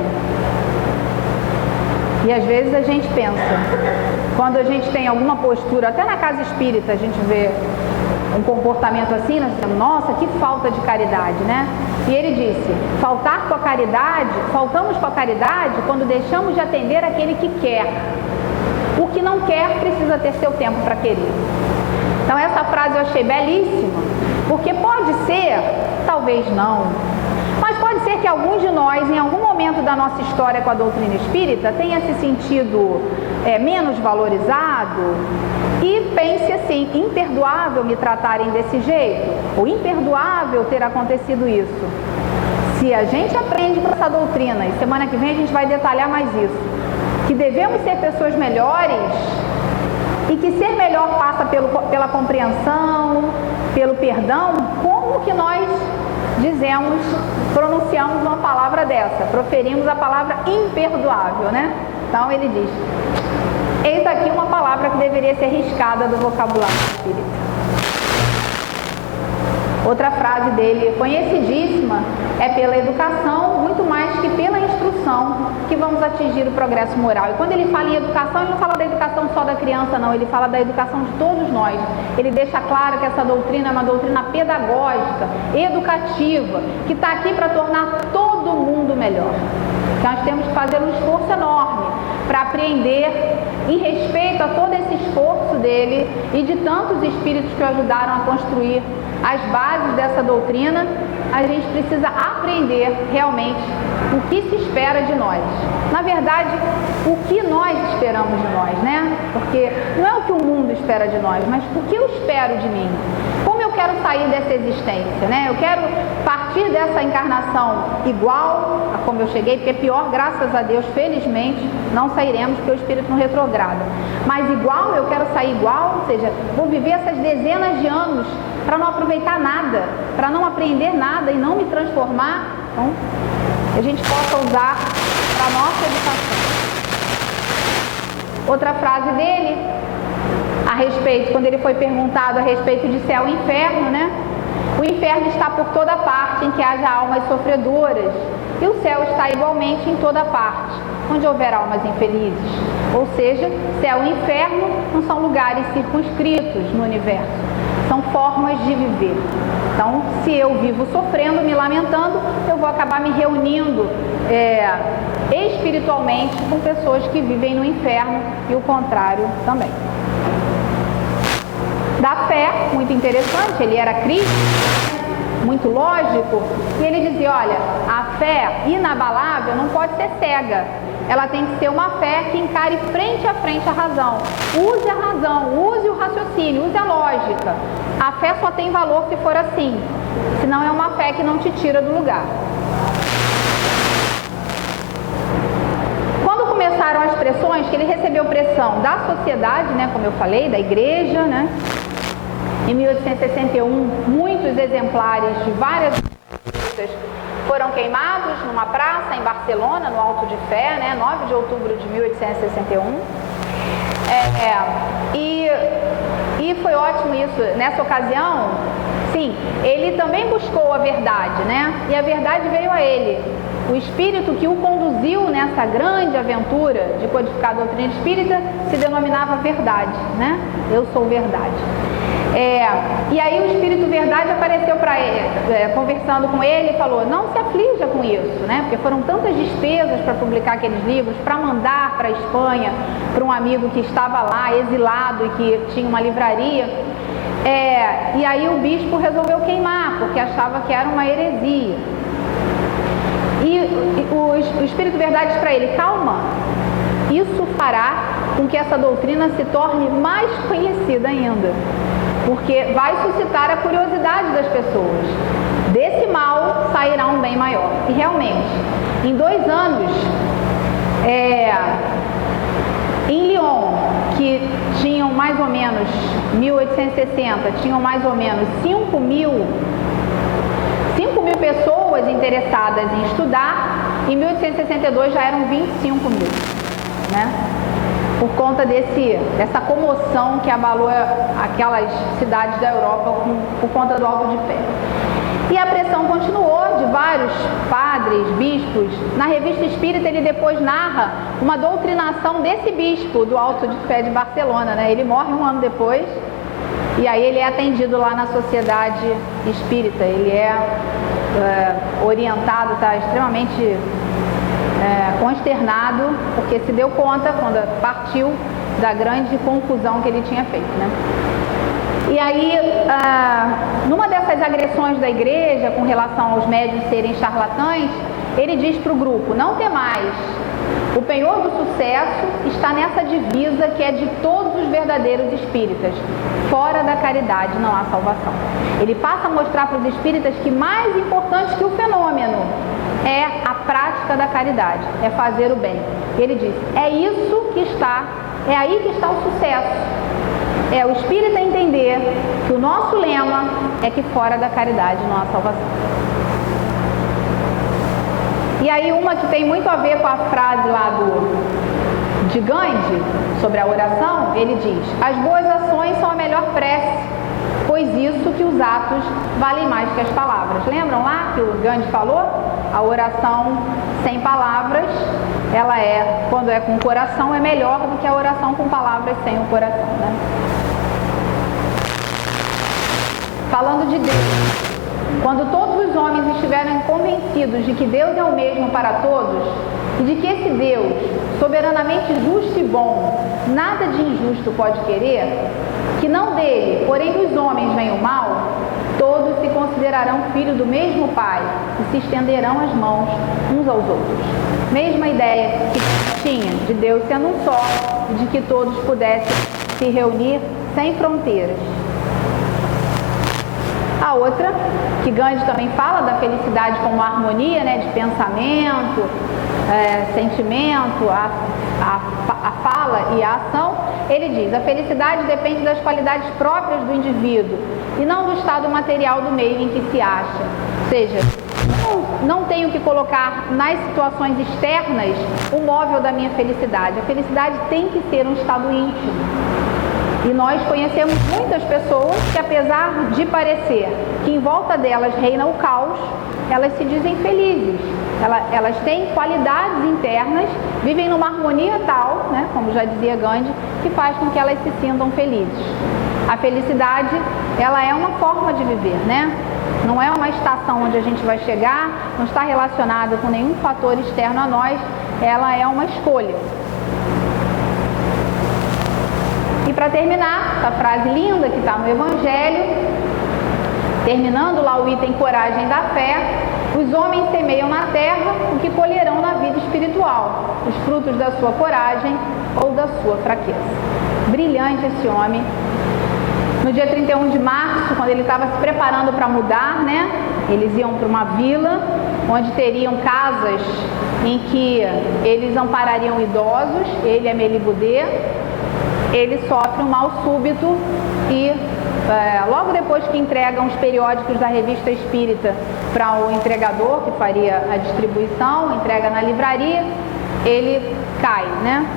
E às vezes a gente pensa, quando a gente tem alguma postura, até na casa espírita a gente vê um comportamento assim, nós dizemos, nossa, que falta de caridade, né? E ele disse, faltamos com a caridade quando deixamos de atender aquele que quer. O que não quer precisa ter seu tempo para querer. Então essa frase eu achei belíssima, porque pode ser, talvez não, mas pode ser que alguns de nós, em algum momento da nossa história com a doutrina espírita, tenha se sentido menos valorizado e pense assim, imperdoável me tratarem desse jeito, ou imperdoável ter acontecido isso. se a gente aprende com essa doutrina, e semana que vem a gente vai detalhar mais isso, que devemos ser pessoas melhores e que ser melhor passa pela compreensão, pelo perdão, como que nós pronunciamos uma palavra dessa, proferimos a palavra imperdoável, né? Então ele diz, eis aqui uma palavra que deveria ser riscada do vocabulário espírita. Outra frase dele, conhecidíssima, é pela educação, muito mais que pela instrução, que vamos atingir o progresso moral. E quando ele fala em educação, ele não fala da educação só da criança, não, ele fala da educação de todos nós. Ele deixa claro que essa doutrina é uma doutrina pedagógica, educativa, que está aqui para tornar todo mundo melhor. Nós temos que fazer um esforço enorme para aprender, em respeito a todo esse esforço dele e de tantos espíritos que o ajudaram a construir as bases dessa doutrina. A gente precisa aprender realmente o que se espera de nós. Na verdade, o que nós esperamos de nós, né? Porque não é o que o mundo espera de nós, mas o que eu espero de mim. Como eu quero sair dessa existência, né? Eu quero partir dessa encarnação igual a como eu cheguei, porque é pior, graças a Deus, felizmente, não sairemos, porque o espírito não retrograda. Mas igual, eu quero sair igual, ou seja, vou viver essas dezenas de anos para não aproveitar nada, para não aprender nada e não me transformar. Então, a gente possa usar para a nossa educação. Outra frase dele, a respeito, quando ele foi perguntado a respeito de céu e inferno, né? O inferno está por toda parte em que haja almas sofredoras, e o céu está igualmente em toda parte, onde houver almas infelizes. Ou seja, céu e inferno não são lugares circunscritos no universo, são formas de viver. Então, se eu vivo sofrendo, me lamentando, eu vou acabar me reunindo espiritualmente com pessoas que vivem no inferno e o contrário também. Da fé, muito interessante, ele era crítico, muito lógico, e ele dizia, olha, a fé inabalável não pode ser cega, ela tem que ser uma fé que encare frente a frente a razão. Use a razão, use o raciocínio, use a lógica. A fé só tem valor se for assim, senão é uma fé que não te tira do lugar. Quando começaram as pressões, que ele recebeu pressão da sociedade, né, como eu falei, da igreja, né? Em 1861, muitos exemplares de várias revistas foram queimados numa praça em Barcelona, no Alto de Fé, né, 9 de outubro de 1861. E foi ótimo isso. Nessa ocasião, sim, ele também buscou a verdade, né? E a verdade veio a ele. O espírito que o conduziu nessa grande aventura de codificar a doutrina espírita se denominava verdade, né? Eu sou verdade. E aí o Espírito Verdade apareceu para ele, conversando com ele, e falou, não se aflija com isso, né? Porque foram tantas despesas para publicar aqueles livros, para mandar para a Espanha, para um amigo que estava lá, exilado e que tinha uma livraria. E aí o bispo resolveu queimar, porque achava que era uma heresia. E o Espírito Verdade disse para ele, calma, isso fará com que essa doutrina se torne mais conhecida ainda. Porque vai suscitar a curiosidade das pessoas. Desse mal sairá um bem maior. E realmente, em 2 anos, em Lyon, que tinham mais ou menos, 1860, tinham mais ou menos 5 mil pessoas interessadas em estudar, em 1862 já eram 25 mil, né? Por conta dessa comoção que abalou aquelas cidades da Europa por conta do Alto de Fé. E a pressão continuou de vários padres, bispos. Na Revista Espírita ele depois narra uma doutrinação desse bispo do Alto de Fé de Barcelona, né? Ele morre 1 ano depois e aí ele é atendido lá na Sociedade Espírita. Ele é orientado, está extremamente consternado, porque se deu conta, quando partiu, da grande confusão que ele tinha feito, né? E aí, numa dessas agressões da igreja, com relação aos médiuns serem charlatães, ele diz para o grupo, não temais, O penhor do sucesso está nessa divisa que é de todos os verdadeiros espíritas. Fora da caridade não há salvação. Ele passa a mostrar para os espíritas que mais importante que o fenômeno é a prática da caridade, é fazer o bem. Ele diz, é aí que está o sucesso. É o espírita entender que o nosso lema é que fora da caridade não há salvação. E aí uma que tem muito a ver com a frase lá de Gandhi, sobre a oração, ele diz, as boas ações são a melhor prece, pois isso que os atos valem mais que as palavras. Lembram lá que o Gandhi falou? A oração sem palavras, quando é com o coração, é melhor do que a oração com palavras sem o coração, né? Falando de Deus, quando todos os homens estiverem convencidos de que Deus é o mesmo para todos e de que esse Deus, soberanamente justo e bom, nada de injusto pode querer, que não dele, porém dos homens vem o mal, todos se considerarão filhos do mesmo Pai e se estenderão as mãos uns aos outros. Mesma ideia que tinha de Deus sendo um só e de que todos pudessem se reunir sem fronteiras. A outra, que Gandhi também fala da felicidade como harmonia, né, de pensamento, sentimento, a fala e a ação, ele diz, a felicidade depende das qualidades próprias do indivíduo e não do estado material do meio em que se acha. Ou seja, não tenho que colocar nas situações externas o móvel da minha felicidade. A felicidade tem que ser um estado íntimo. E nós conhecemos muitas pessoas que, apesar de parecer que em volta delas reina o caos, elas se dizem felizes. Elas têm qualidades internas, vivem numa harmonia tal, né, como já dizia Gandhi, que faz com que elas se sintam felizes. A felicidade, ela é uma forma de viver, né? Não é uma estação onde a gente vai chegar, não está relacionada com nenhum fator externo a nós, ela é uma escolha. E para terminar, essa frase linda que está no Evangelho, terminando lá o item coragem da fé, os homens semeiam na terra o que colherão na vida espiritual, os frutos da sua coragem ou da sua fraqueza. Brilhante esse homem. No dia 31 de março, quando ele estava se preparando para mudar, né? Eles iam para uma vila onde teriam casas em que eles amparariam idosos, ele é Melibudê. Ele sofre um mal súbito e logo depois que entregam os periódicos da Revista Espírita para o entregador, que faria a distribuição, entrega na livraria, ele cai, né?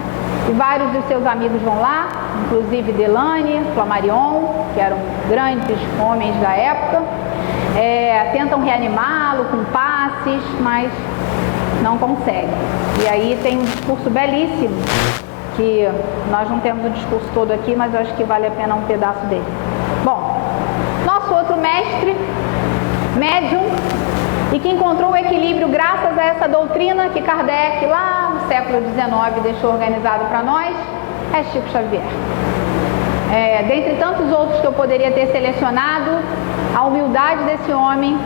E vários dos seus amigos vão lá, inclusive Delane, Flammarion, que eram grandes homens da época, tentam reanimá-lo com passes, mas não conseguem. E aí tem um discurso belíssimo, que nós não temos o discurso todo aqui, mas eu acho que vale a pena um pedaço dele. Bom, nosso outro mestre, médium, e que encontrou o equilíbrio graças a essa doutrina que Kardec, lá no século XIX, deixou organizado para nós, é Chico Xavier. Dentre tantos outros que eu poderia ter selecionado, a humildade desse homem,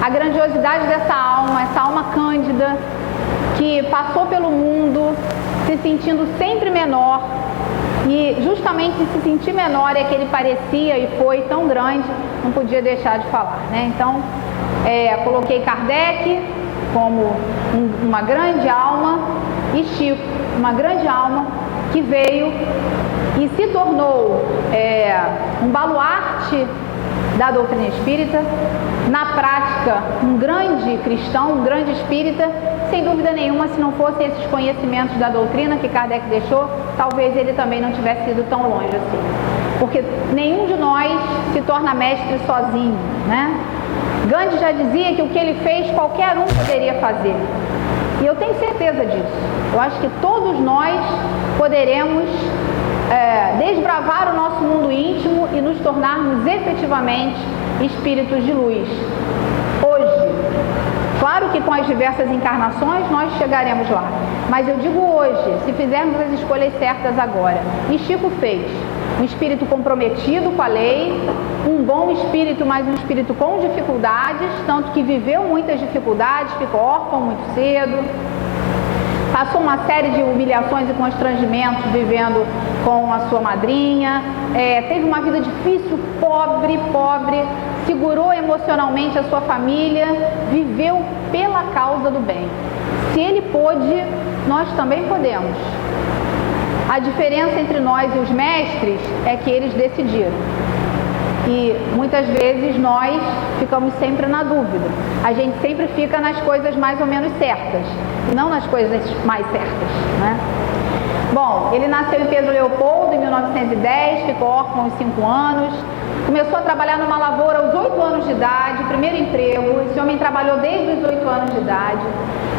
a grandiosidade dessa alma, essa alma cândida, que passou pelo mundo, se sentindo sempre menor, e justamente se sentir menor é que ele parecia e foi tão grande, não podia deixar de falar, né? Então, coloquei Kardec como uma grande alma e Chico, uma grande alma que veio e se tornou um baluarte da doutrina espírita, na prática um grande cristão, um grande espírita. Sem dúvida nenhuma, se não fossem esses conhecimentos da doutrina que Kardec deixou, talvez ele também não tivesse ido tão longe assim. Porque nenhum de nós se torna mestre sozinho, né? Gandhi já dizia que o que ele fez, qualquer um poderia fazer. E eu tenho certeza disso. Eu acho que todos nós poderemos desbravar o nosso mundo íntimo e nos tornarmos efetivamente espíritos de luz. Hoje. Claro que com as diversas encarnações nós chegaremos lá, mas eu digo hoje, se fizermos as escolhas certas agora. E Chico fez. Um espírito comprometido com a lei, um bom espírito, mas um espírito com dificuldades, tanto que viveu muitas dificuldades, ficou órfão muito cedo, Passou uma série de humilhações e constrangimentos vivendo com a sua madrinha, teve uma vida difícil, pobre, segurou emocionalmente a sua família, viveu pela causa do bem. Se ele pôde, nós também podemos. A diferença entre nós e os mestres é que eles decidiram. E muitas vezes nós ficamos sempre na dúvida. A gente sempre fica nas coisas mais ou menos certas, e não nas coisas mais certas, né? Bom, ele nasceu em Pedro Leopoldo em 1910, ficou órfão aos 5 anos, começou a trabalhar numa lavoura aos 8 anos de idade, primeiro emprego. Esse homem trabalhou desde os 8 anos de idade,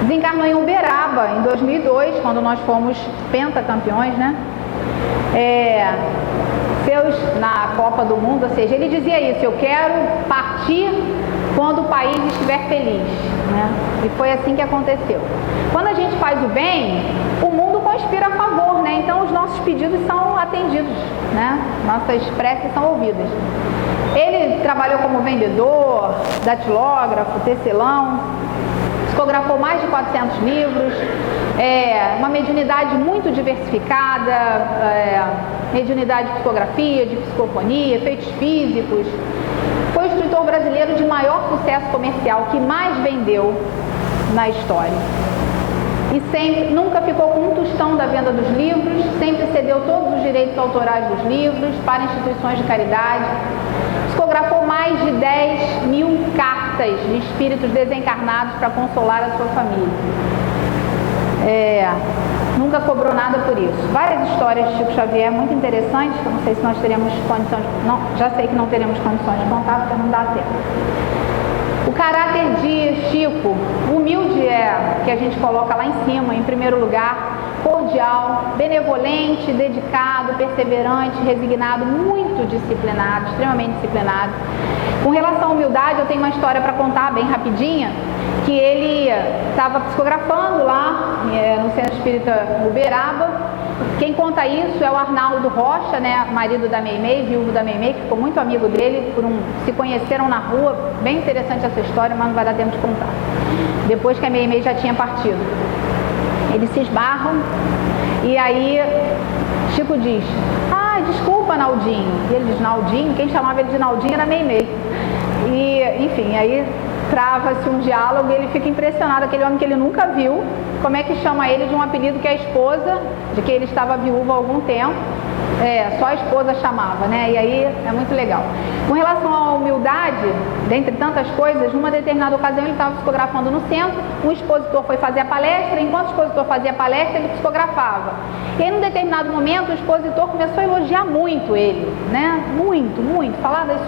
desencarnou em Uberaba em 2002, quando nós fomos pentacampeões, né? Na Copa do Mundo, ou seja, ele dizia isso: eu quero partir quando o país estiver feliz, né? E foi assim que aconteceu. Quando a gente faz o bem, o mundo conspira a favor, né? Então os nossos pedidos são atendidos, né? Nossas preces são ouvidas. Ele trabalhou como vendedor, datilógrafo, tecelão, psicografou mais de 400 livros, uma mediunidade muito diversificada, mediunidade de psicografia, de psicofonia, efeitos físicos. Foi o escritor brasileiro de maior sucesso comercial, que mais vendeu na história. E nunca ficou com um tostão da venda dos livros, sempre cedeu todos os direitos autorais dos livros para instituições de caridade. Psicografou mais de 10.000 cartas de espíritos desencarnados para consolar a sua família. Nunca cobrou nada por isso. Várias histórias de Chico Xavier muito interessantes, que eu não sei se nós teremos condições, já sei que não teremos condições de contar, porque não dá tempo. O caráter de Chico, humilde que a gente coloca lá em cima, em primeiro lugar, cordial, benevolente, dedicado, perseverante, resignado, muito disciplinado, extremamente disciplinado. Com relação à humildade, eu tenho uma história para contar bem rapidinha, que ele estava psicografando lá no Centro Espírita Uberaba. Quem conta isso é o Arnaldo Rocha, né, marido da Meimei, viúvo da Meimei, que ficou muito amigo dele, se conheceram na rua. Bem interessante essa história, mas não vai dar tempo de contar. Depois que a Meimei já tinha partido. Eles se esbarram e aí Chico diz: desculpa, Naldinho. E ele diz: Naldinho? Quem chamava ele de Naldinho era Meimei. E, enfim, aí trava-se um diálogo e ele fica impressionado, aquele homem que ele nunca viu, como é que chama ele de um apelido que a esposa, de que ele estava viúvo há algum tempo, só a esposa chamava, né? E aí é muito legal. Com relação à humildade, dentre tantas coisas, numa determinada ocasião ele estava psicografando no centro, um expositor foi fazer a palestra, enquanto o expositor fazia a palestra, ele psicografava. E aí, num determinado momento, o expositor começou a elogiar muito ele, né? Muito, falar das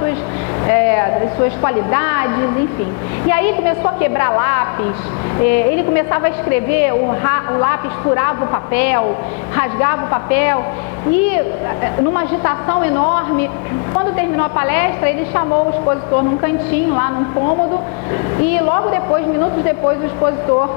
suas qualidades, enfim. E aí começou a quebrar lápis, ele começava a escrever, o lápis furava o papel, rasgava o papel, e numa agitação enorme, quando terminou a palestra, ele chamou o expositor num cantinho, lá num cômodo, e logo depois, minutos depois, o expositor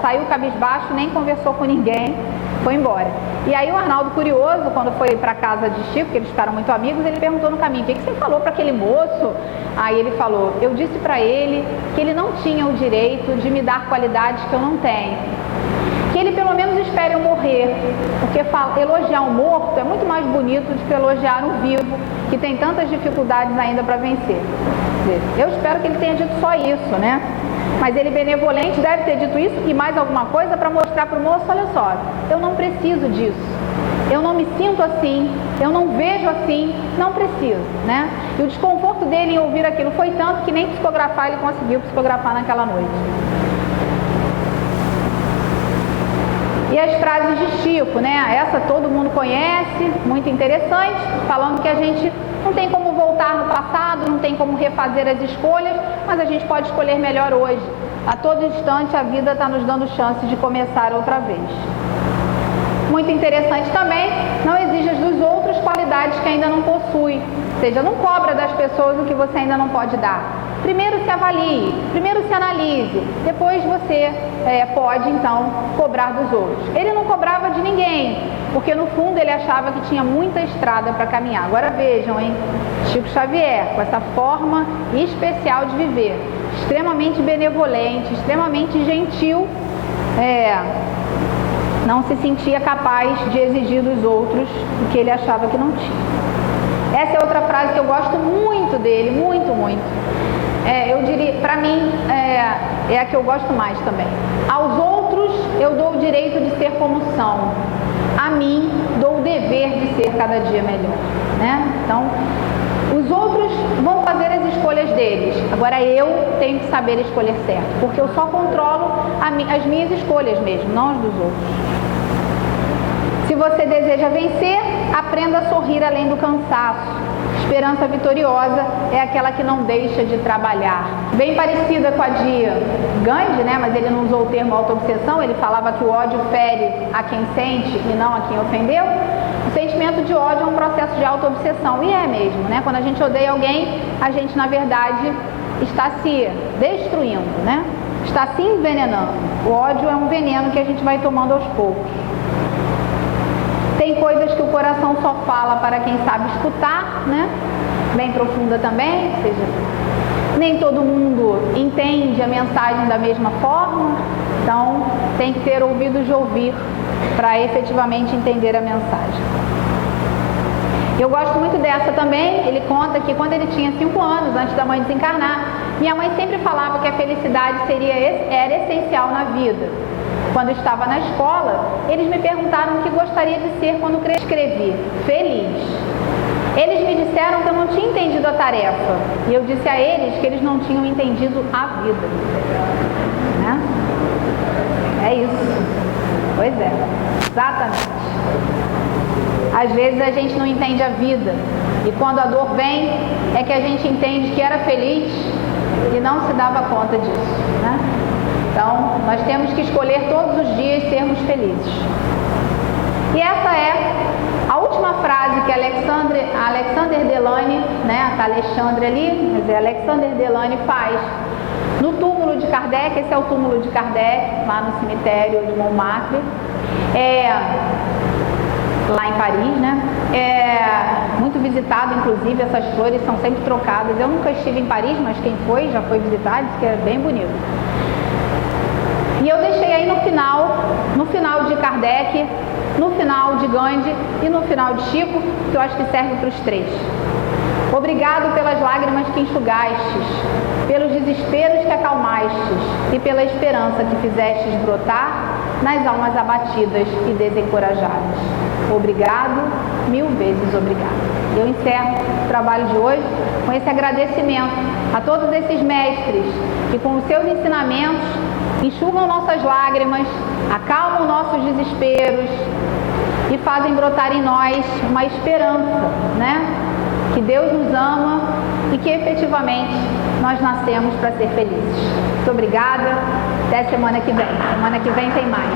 saiu cabisbaixo, nem conversou com ninguém, foi embora. E aí o Arnaldo, curioso, quando foi para a casa de Chico, que eles ficaram muito amigos, ele perguntou no caminho: o que você falou para aquele moço? Aí ele falou: eu disse para ele que ele não tinha o direito de me dar qualidades que eu não tenho, que ele pelo menos espere eu morrer, porque elogiar um morto é muito mais bonito do que elogiar um vivo, que tem tantas dificuldades ainda para vencer. Eu espero que ele tenha dito só isso, né? Mas ele, benevolente, deve ter dito isso e mais alguma coisa para mostrar para o moço: olha só, eu não preciso disso, eu não me sinto assim, eu não vejo assim, não preciso, né? E o desconforto dele em ouvir aquilo foi tanto que nem psicografar ele conseguiu psicografar naquela noite. E as frases de Chico, né? Essa todo mundo conhece, muito interessante, falando que a gente não tem como voltar no passado, não tem como refazer as escolhas, mas a gente pode escolher melhor hoje. A todo instante a vida está nos dando chance de começar outra vez. Muito interessante também, não exija dos outros qualidades que ainda não possui, ou seja, não cobra das pessoas o que você ainda não pode dar. Primeiro se avalie, primeiro se analise, depois você pode então cobrar dos outros. Ele não cobrava de ninguém, porque no fundo ele achava que tinha muita estrada para caminhar. Agora vejam, hein? Chico Xavier, com essa forma especial de viver, extremamente benevolente, extremamente gentil, não se sentia capaz de exigir dos outros o que ele achava que não tinha. Essa é outra frase que eu gosto muito dele, muito, muito. Eu diria, para mim, é a que eu gosto mais também. Aos outros eu dou o direito de ser como são. A mim dou o dever de ser cada dia melhor, né? Então, os outros vão fazer as escolhas deles. Agora eu tenho que saber escolher certo, porque eu só controlo as minhas escolhas mesmo, não as dos outros. Se você deseja vencer, aprenda a sorrir além do cansaço. Esperança vitoriosa é aquela que não deixa de trabalhar. Bem parecida com a de Gandhi, né? Mas ele não usou o termo autoobsessão, ele falava que o ódio fere a quem sente e não a quem ofendeu. O sentimento de ódio é um processo de autoobsessão, e é mesmo, né? Quando a gente odeia alguém, a gente, na verdade, está se destruindo, né? Está se envenenando. O ódio é um veneno que a gente vai tomando aos poucos. Tem coisas que o coração só fala para quem sabe escutar, né? Bem profunda também, ou seja, nem todo mundo entende a mensagem da mesma forma, então tem que ter ouvidos de ouvir para efetivamente entender a mensagem. Eu gosto muito dessa também. Ele conta que quando ele tinha 5 anos, antes da mãe desencarnar, minha mãe sempre falava que a felicidade era essencial na vida. Quando eu estava na escola, eles me perguntaram o que gostaria de ser quando crescer. Escrevi, feliz. Eles me disseram que eu não tinha entendido a tarefa. E eu disse a eles que eles não tinham entendido a vida. Né? É isso. Pois é, exatamente. Às vezes a gente não entende a vida. E quando a dor vem, é que a gente entende que era feliz e não se dava conta disso. Né? Então, nós temos que escolher todos os dias sermos felizes. E essa é a última frase que Alexander Delany, né, está Alexandre ali, mas é Alexander Delany, faz no túmulo de Kardec. Esse é o túmulo de Kardec, lá no cemitério de Montmartre, lá em Paris, né? É muito visitado, inclusive, essas flores são sempre trocadas. Eu nunca estive em Paris, mas quem foi, já foi visitar, disse que é bem bonito. E eu deixei aí no final de Kardec, no final de Gandhi e no final de Chico, que eu acho que serve para os três. Obrigado pelas lágrimas que enxugastes, pelos desesperos que acalmastes e pela esperança que fizestes brotar nas almas abatidas e desencorajadas. Obrigado, 1000 vezes obrigado. Eu encerro o trabalho de hoje com esse agradecimento a todos esses mestres que, com os seus ensinamentos, enxugam nossas lágrimas, acalmam nossos desesperos e fazem brotar em nós uma esperança, né? Que Deus nos ama e que efetivamente nós nascemos para ser felizes. Muito obrigada, até semana que vem. Semana que vem tem mais.